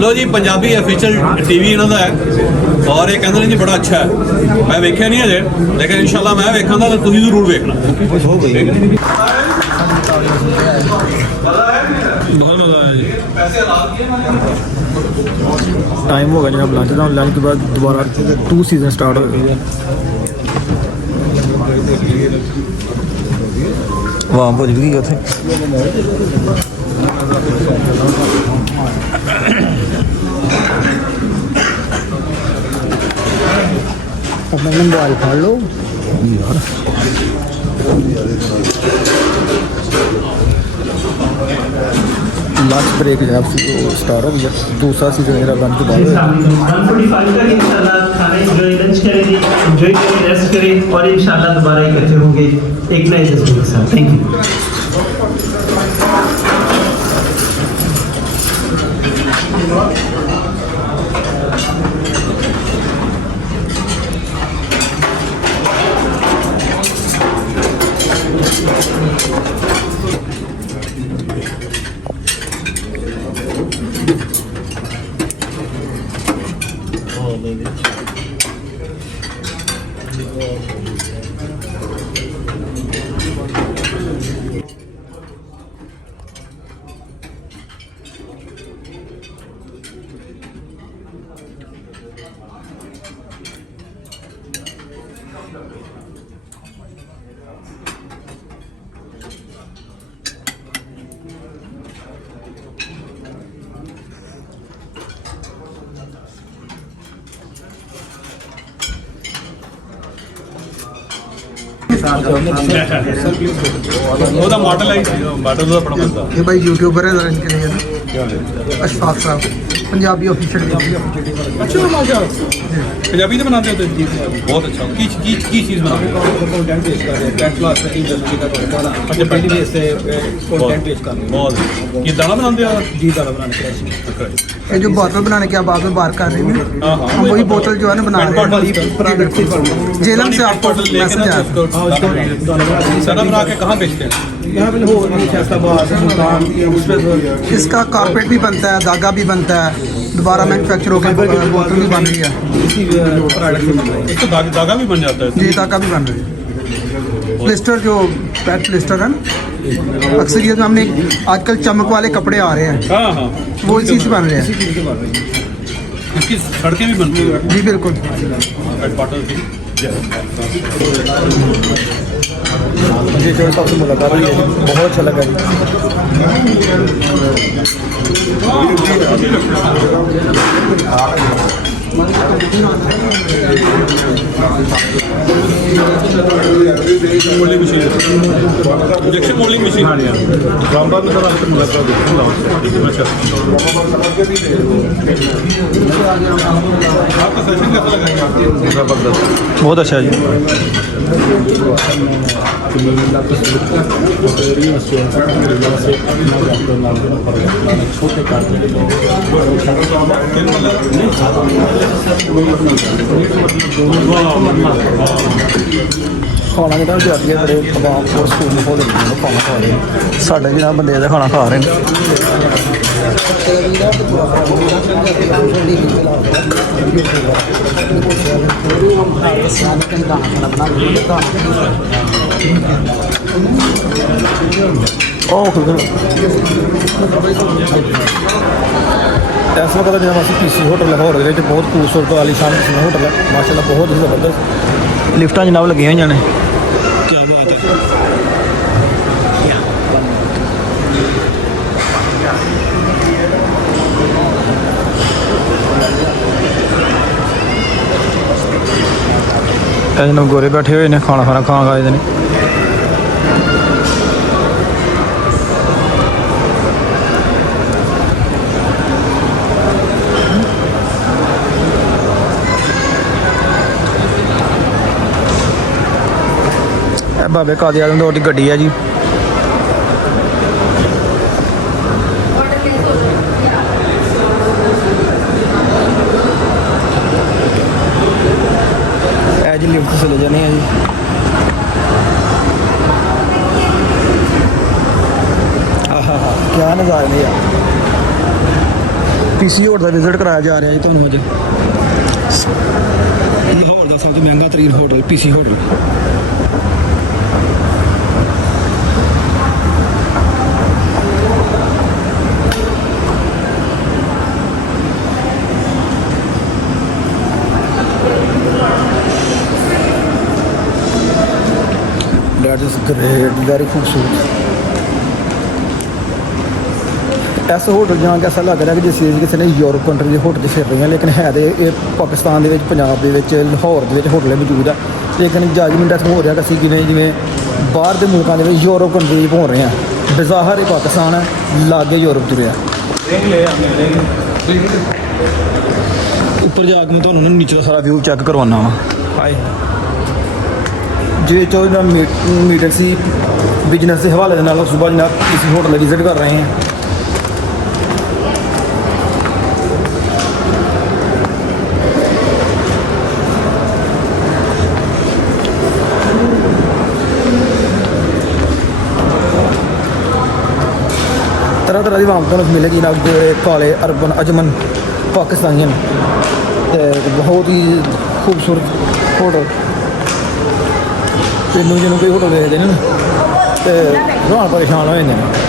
लो जी Punjabi official TV इन्हों का है और ये कहते हैं जी बड़ा अच्छा है। मैं वेख्या नहीं अजे लेकिन इंशाल्लाह मैं वेखांगा तो तुसीं जरूर वेखना। बहुत मज़ा आया जी। टाइम हो गया जनाब लंच का। लंच के बाद दोबारा 2 सीजन स्टार्ट हो गए। वाह भुज भी उथे अपना मोबाइल फाड़ लो यार। लंच ब्रेक जनाब स्टार्ट हो गया। दूसरा सीजन मेरा लंच के बाद एंजॉय करें, रेस्ट करें और इंशाल्लाह दोबारा इकट्ठे होंगे एक नए जज्बे के साथ। Thank you. ਉਹਦਾ ਮਾਡਲ ਹੈ ਮਾਡਲ ਦਾ ਬੜਾ ਬੰਦਾ ये भाई यूट्यूबर है इनके लिए अशफाक साहब पंजाबी ऑफिशियल अच्छा माशा पंजाबी तो बनाते होते जी बहुत अच्छा की चीज़ बनाते हैं अच्छा पहली बेस से कंटेंट पेश कर बहुत की दाना बनाते हो जी दाना बनाने के ये जो बोतल बनाने के बाद में बार कर रहे हैं हम वही बोतल जो है ना बना रहे हैं। जेलम से आपको मैसेज आया सना बना के कहाँ बेचते हैं इसका कारपेट भी बनता है, धागा भी बनता है, दोबारा मैन्युफैक्चर होकर बोतल भी बन रही है। तो धागा भी बन जाता है जी धागा भी बन रही है। प्लिस्टर जो पैड प्लिस्टर है अक्सरियत में हमने आजकल चमक वाले कपड़े आ रहे हैं हाँ हाँ वो इसी से बन रहे हैं। इसकी सड़कें भी बनती हैं जी बिल्कुल। जी चौधरी साहब से मुलाकात हुई है जी, बहुत अच्छा लगा जी। Moulding machine injection moulding machine हाँ यार रामबाग में आपसे मुलाकात आपका सेशन कैसा लगा जबरदस्त बहुत अच्छा जी। खाना ਜਿਹੜਾ ਜਾਦੀ ਬੜੇ ਤਮਾਮ ਕੋਰ ਸਕੂਲ ਨੂੰ ਖੋਲ੍ਹ ਦਿੱਤੇ ਖਾਣਾ ਖਾ ਰਹੇ ਸਾਡੇ ਜਿਹੜਾ ਬੰਦੇ ਦਾ ਖਾਣਾ ਖਾ ਰਹੇ ਨੇ। ਇਸ ਵਕਤ ਜਿਹੜਾ ਅਸੀਂ ਪੀਸੀ ਹੋਟਲ ਲਾਹੌਰ ਦੇ ਵਿੱਚ ਬਹੁਤ ਖੂਬਸੂਰਤ ਆਲੀਸ਼ਾਨ ਹੋਟਲ ਹੈ ਮਾਸ਼ਾਅੱਲਾ ਬਹੁਤ ਹੀ ਜ਼ਬਰਦਸਤ ਲਿਫਟਾਂ ਜਨਾਬ ਲੱਗੀਆਂ ਹੋਈਆਂ ਨੇ। ਕੀ ਬਾਤ ਹੈ। ਇਹ ਜਨਾਬ ਗੋਰੇ ਬੈਠੇ ਹੋਏ ਨੇ ਖਾਣਾ ਖਾਣ ਆਏ ਨੇ। ਬਾਬੇ ਕਾਦੀ ਆਦਮ ਦੀ ਗੱਡੀ ਹੈ ਜੀ। ਇਹ ਜੀ ਲਿਫਟ ਚਲੇ ਜਾਣੀ ਹੈ ਜੀ। ਆਹਾ ਕੀ ਨਜ਼ਾਰੇ ਨੇ ਯਾਰ। ਪੀਸੀ ਹੋਟਲ ਦਾ ਵਿਜ਼ਿਟ ਕਰਾਇਆ ਜਾ ਰਿਹਾ ਜੀ ਤੁਹਾਨੂੰ ਅੱਜ। ਲਾਹੌਰ ਦਾ ਸਭ ਤੋਂ ਮਹਿੰਗਾ ਤਰੀਨ hotel PC hotel. That is great, very खूबसूरत। ऐसा होटल जहाँ के ऐसा लग रहा है कि जिस किसी ने यूरोप कंट्री के होटल फिर रहे हैं, लेकिन है तो ये पाकिस्तान के पंजाब के लाहौर के होटल मौजूद है, लेकिन जजमेंट ऐसा हो रहा है कि जिमें जिमें बाहर के मुल्कों के यूरोप कंट्री पहुँच रहे हैं। बेज़ाहिर पाकिस्तान है, लागे यूरोप तुरया। ऊपर जाके मैं तुम्हें नीचे का सारा व्यू चेक करवाना वा। हाय जे 14 मीटर से बिजनेस के हवाले के सुबह जनाब किसी होटल विजिट कर रहे हैं। तरह तरह की वामतन मिलेगी जनाब, काले अरबन अजमन पाकिस्तानियन, बहुत ही खूबसूरत होटल। तेनों जिन्हों कोई होटल देखते हैं तो रुहान परेशान हो जाते हैं।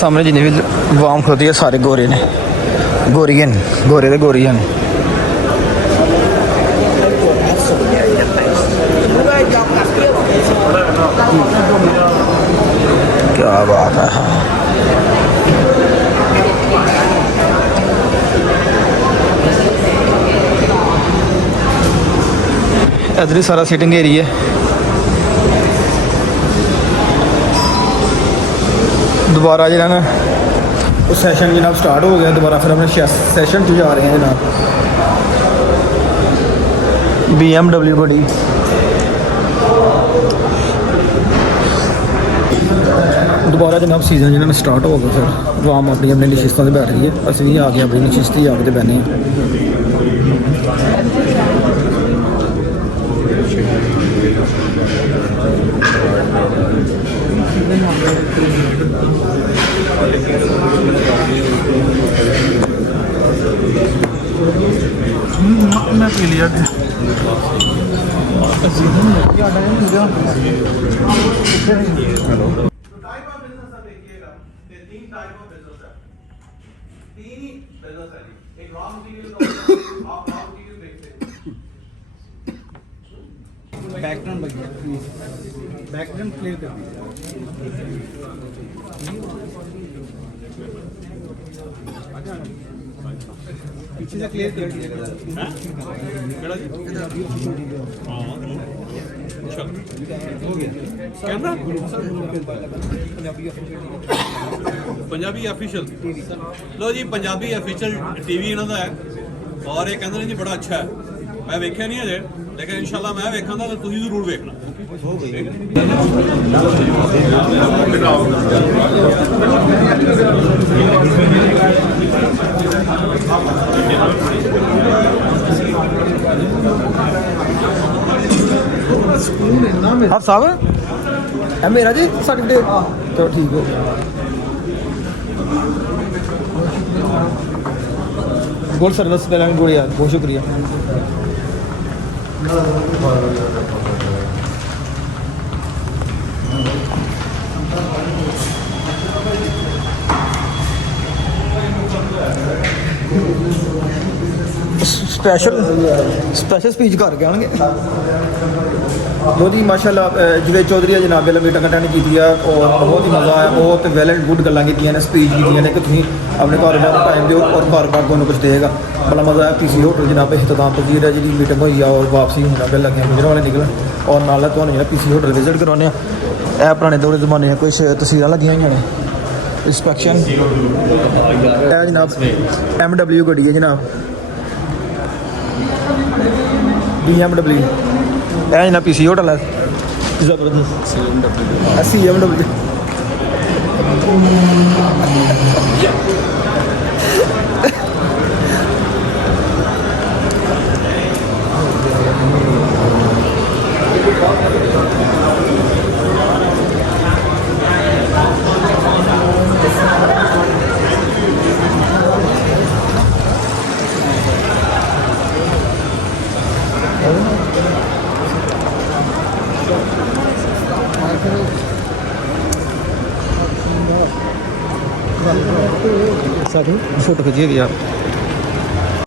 सामने जिन्हें भी वाम खोती है सारे गोरे ने, गोरियन गोरे दे गोरियन। क्या बात है। इधर ही सारा सीटिंग एरिया है। दोबारा जो ना वो सैशन जनाब स्टार्ट हो गया दोबारा, फिर अपने सैशन जा रहे हैं जनाब। BMW बड़ी दोबारा जनाब सीजन जिन्होंने स्टार्ट हो गया, फिर वाम अपनी अपनी नशिस्तों से बैठ गई है। असं भी आ गए अपनी नशिस्ती आके तो बहने हैं। मैं पी लिया बैकग्राउंड बढ़िया, बैकग्राउंड क्लियर कर पीछे से क्लियर कर दिया कैमरा पंजाबी ऑफिशियल। लो जी पंजाबी ऑफिशियल टीवी इन्हों का है और ये कहते हैं जी बड़ा अच्छा है। मैं वेख्या नहीं अजे, लेकिन इंशाल्लाह मैं वेखांगा तो तुसीं जरूर वेखना। आप साहब है मेरा जी सर्टिफिकेट तो ठीक हो गया। गोल्ड सर्विस पहले गुड़िया बहुत शुक्रिया। ਸਪੈਸ਼ਲ ਸਪੀਚ ਕਰਕੇ ਆਉਣਗੇ। ਬਹੁਤ ਹੀ ਮਾਸ਼ਾਅੱਲਾ ਜਿਵੇਂ ਚੌਧਰੀ ਜਨਾਬ ਵੱਲੋਂ ਮੀਟਿੰਗ ਅਟੈਂਡ ਕੀਤੀ ਆ ਔਰ ਬਹੁਤ ਹੀ ਮਜ਼ਾ ਆਇਆ, ਬਹੁਤ ਵੈਲ ਐਂਡ ਗੁੱਡ ਗੱਲਾਂ ਕੀਤੀਆਂ ਨੇ, ਸਪੀਚ ਕੀਤੀਆਂ ਨੇ ਕਿ ਤੁਸੀਂ ਆਪਣੇ ਘਰ ਬਾਰ ਟਾਈਮ ਦਿਓ ਔਰ ਘਰ ਬਾਰ ਤੁਹਾਨੂੰ ਕੁਝ ਦੇਗਾ। ਬੜਾ ਮਜ਼ਾ ਆਇਆ। ਪੀਸੀ ਹੋਟਲ ਜਨਾਬ ਇਖਤਤਾਮ ਪਜ਼ੀਰ ਹੈ ਜਿਹੜੀ ਮੀਟਿੰਗ ਹੋਈ ਆ ਔਰ ਵਾਪਸੀ ਹੁਣ ਅੱਗੇ ਲੱਗੀਆਂ ਗੁਜਰਾਂ ਵਾਲੇ ਨਿਕਲਣ ਔਰ ਨਾਲ ਤੁਹਾਨੂੰ ਜਿਹੜਾ ਪੀਸੀ ਹੋਟਲ ਵਿਜ਼ਿਟ ਕਰਵਾਉਂਦੇ ਆ। ਇਹ ਪੁਰਾਣੇ ਦੌਰ ਜ਼ਮਾਨੇ ਦੀਆਂ ਕੁਛ ਤਸਵੀਰਾਂ ਲੱਗੀਆਂ ਹੋਈਆਂ ਨੇ। ਇੰਸਪੈਕਸ਼ਨ ਇਹ ਜਨਾਬ MW ਗੱਡੀ ਹੈ ਜਨਾਬ, BMW। ਇਹ ਜਨਾਬ ਪੀਸੀ ਹੋਟਲ ਹੈ ਜ਼ਬਰਦਸਤ CMW। साथ ही फोटो खींचिएगा यार।